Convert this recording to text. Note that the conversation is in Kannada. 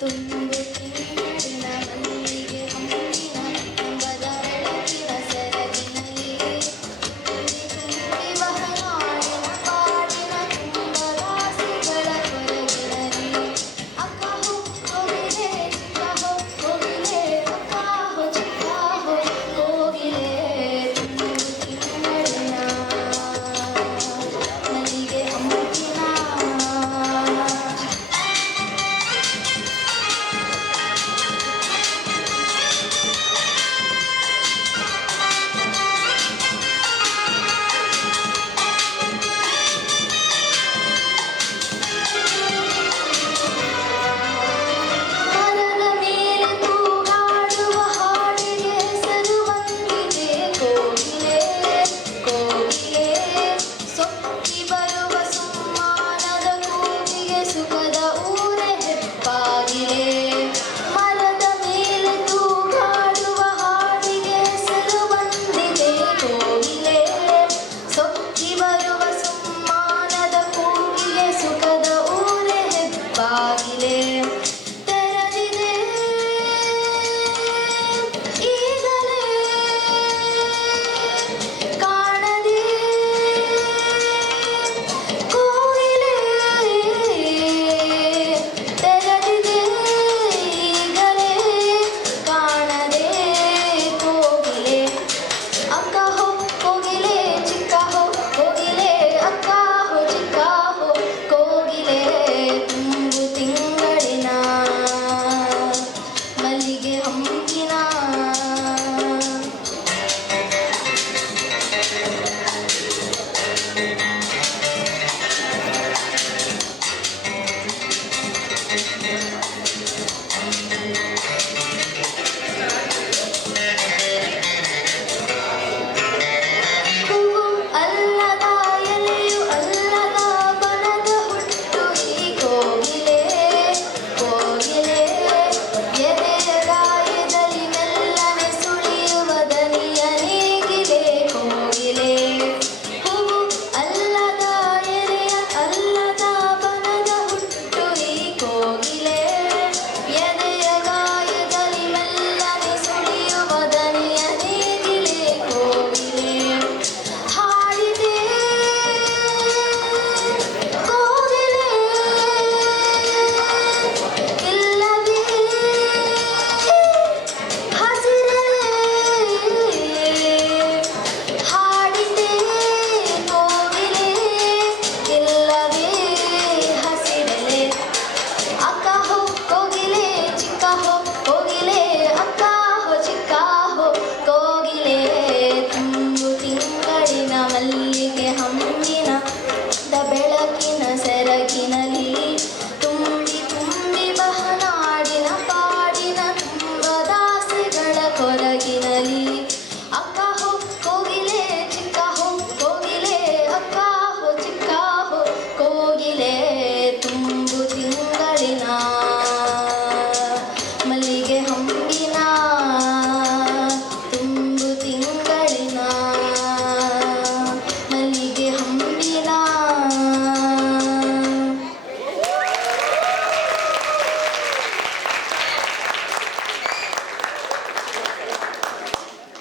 ತುಂಬು ತಿಂಗಳಿನ ಮಲ್ಲಿಗೆ ಹೂವಿನ ಅಂಬದ ಬೆಳಕಿನ ಸೆರಗಿನಲ್ಲಿ ತುಂಬಿವ ನಾಡಿನ ಪಾಡಿನ ತುಂಬ ರಾಸುಗಳ ಕೊರಗಿನಲ್ಲಿ ಅಕ್ಕ ಹೋ ಕೋಗಿಲೆ ಚಿಕ್ಕ ಹೋ ಕೋಗಿಲೆ ಅಕ್ಕ ಹೋ ಚಿಕ್ಕ ಹೋ ಕೋಗಿಲೆ ತುಂಬು ತಿಂಗಳಿನ ಮಲ್ಲಿಗೆ ಹೂವಿನ ಮರದ ಮೇಲೆ ತೂಗಾಡುವ ಹಾಡಿಗೆ ಹೆಸರು ಬಂದಿದೆ ಕೋಗಿಲೆ ಕೋಗಿಲೆ ಸೊಕ್ಕಿ ಬರುವ ಸುಮ್ಮಾನದ ಕೂಗಿಗೆ ಸುಖದ ಊರೇ ಹೆಪ್ಪಾಗಿಲೆ ಮರದ ಮೇಲೆ ತೂಗಾಡುವ ಹಾಡಿಗೆ ಹೆಸರು ಬಂದಿದೆ ಕೋಗಿಲೆ ಸೊಕ್ಕಿ ಬರುವ ಸುಮ್ಮಾನದ ಕೂಗಿಗೆ ಸುಖದ ಊರೇ ಹೆಪ್ಪಾಗಿಲೆ ತೆರೆದಿದೆ ಈಗಲೇ ಕಾಣದೆ ಕೋಗಿಲೆ ತೆರೆದಿದೆ ಈಗಲೇ ಕಾಣದೆ ಕೋಗಿಲೆ ಅಕ್ಕ ಹೋ ಕೋಗಿಲೆ ಚಿಕ್ಕ ಹೋ ಕೋಗಿಲೆ ಅಕ್ಕ ಹೋ ಚಿಕ್ಕ ಹೋ ಕೋಗಿಲೆ ತುಂಬು ತಿಂಗಳಿನ ಮಲ್ಲಿಗೆ ಹಂಪಿನ